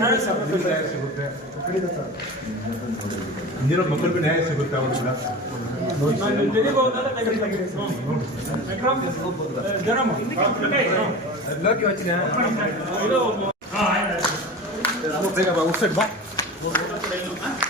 Nero, no no No No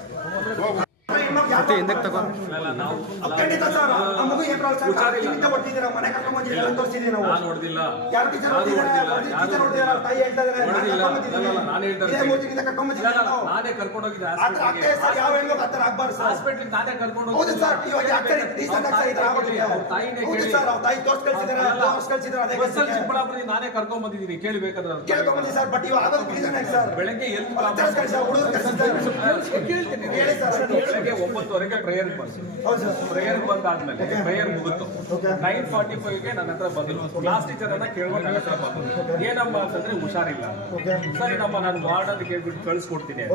ಮತ್ತೆ ಹಿಂದಕ್ಕೆ ತಗೋ ಅಕ್ಕಣ್ಣಿತ ಸರ್ ನಮಗೆ ಏನು ಪ್ರಾಬ್ಲಮ್ ಸರ್ ನಿಮ್ಮಿಂದ ಬರ್ತಿದ್ದೀರಾ ಮನೆ ಕರ್ಕೊಂಡು ಬಂದಿ ಎಲ್ಲ ತೋರಿಸಿದೀನಿ ನಾವು ನಾನು ನೋಡಿಲ್ಲ ಯಾರು ಟೀಚರ್ ನೋಡಿದ್ರಾ ನೋಡಿದ್ರಾ ತಾಯಿ ಹೇಳ್ತಾರೆ ನಾನು ಬಂದಿದ್ದೀನಿ ನಾನು ಹೇಳ್ತಾರೆ ಇದೆ ಮೂರ್ತಿಗಿಂತ ಕರ್ಕೊಂಡು ಬಂದಿ ನಾನೇ ಕರ್ಕೊಂಡು ಹೋಗಿದ್ದೆ ಆಸ್ಪತ್ರೆ ಅಕ್ಕೆ ಸರ್ ಯಾವ ಹೆಂಗೋ ಕತ್ತರ ಆಗಬಾರದು ಸರ್ ಆಸ್ಪತ್ರೆ ನಾನೇ ಕರ್ಕೊಂಡು ಹೋಗಿ ಹೌದು ಸರ್ ಇವಾಗ ಅಕ್ಕೆ ರೀಸೆಂಟ್ ಆಗಿ ಸರ್ ಆಗಬಿಟ್ಟಿದೆ ಅವರು ತಾಯಿನೇ ಹೇಳಿ ಸರ್ ಅವರು ತಾಯಿ ತೋರಿಸ್ ಕಳ್ಸಿದ್ರಾ ಎಲ್ಲ ತೋರಿಸ್ ಕಳ್ಸಿದ್ರಾ ಅದೇ ಸರ್ ಚಿಕ್ಕಬಳ್ಳಾಪುರಿ ನಾನೇ ಕರ್ಕೊಂಡು ಬಂದಿದ್ದೀನಿ ಕೇಳಬೇಕಾದ್ರೆ ಕೇಳ್ಕೊಂಡು ಬಂದಿ ಸರ್ ಬಟ್ ಇವಾಗ ಆಗೋದು ರೀಸೆಂಟ್ ಆಗಿ ಸರ್ ಬೆಳಗ್ಗೆ ಎಲ್ಲಿ ಕಳ್ಸಿದ್ರು ಕೇಳ್ತೀನಿ ಹೇಳಿ ಸರ್ ಬೆಳಗ್ಗೆ 9 ಒಂದೂವರೆಗೆ ಪ್ರೇಯರ್ ಬಂದು ಪ್ರೇಯರ್ ಬಂದಾದ್ಮೇಲೆ ಪ್ರೇಯರ್ ಮುಗಿತು ನೈನ್ ಫಾರ್ಟಿ ಫೈವ್ ಗೆ ನನ್ನ ಹತ್ರ ಬಂದರು ಕ್ಲಾಸ್ ಟೀಚರ್ ಅನ್ನ ಕೇಳುವಾಗ ನನ್ನ ಹತ್ರ ಬಂದರು ಏನಮ್ಮ ಅಂತಂದ್ರೆ ಹುಷಾರಿಲ್ಲ ಸರಿ ನಮ್ಮ ನಾನು ವಾರ್ಡ್ ಅಲ್ಲಿ ಕೇಳ್ಬಿಟ್ಟು ಕಳಿಸ್ಕೊಡ್ತೀನಿ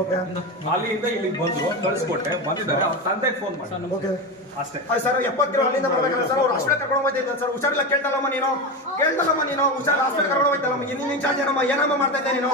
ಅಲ್ಲಿಂದ ಇಲ್ಲಿಗೆ ಬಂದು ಕಳಿಸ್ಕೊಟ್ಟೆ ಬಂದಿದ್ದಾರೆ ಅವ್ರ ತಂದೆಗೆ ಫೋನ್ ಮಾಡಿ ಅಷ್ಟೇ ಸರ್ ಅಲ್ಲಿಂದ ಅವ್ರು ಹಾಸ್ಪಿಟಲ್ ಕರ್ಕೊಂಡು ಹೋಗ್ತಾ ಸರ್ ಹುಷಾರಿಲ್ಲ ಕೇಳ್ತಲ್ಲಮ್ಮ ನೀನು ಕೇಳ್ತಲ್ಲಮ್ಮ ನೀನು ಹುಷಾರ್ ಹಾಸ್ಪಿಟಲ್ ಕರ್ಕೊಂಡು ಹೋಗ್ತಲ್ಲಮ್ಮ ಏನಮ್ಮ ಮಾಡ್ತಾ ನೀನು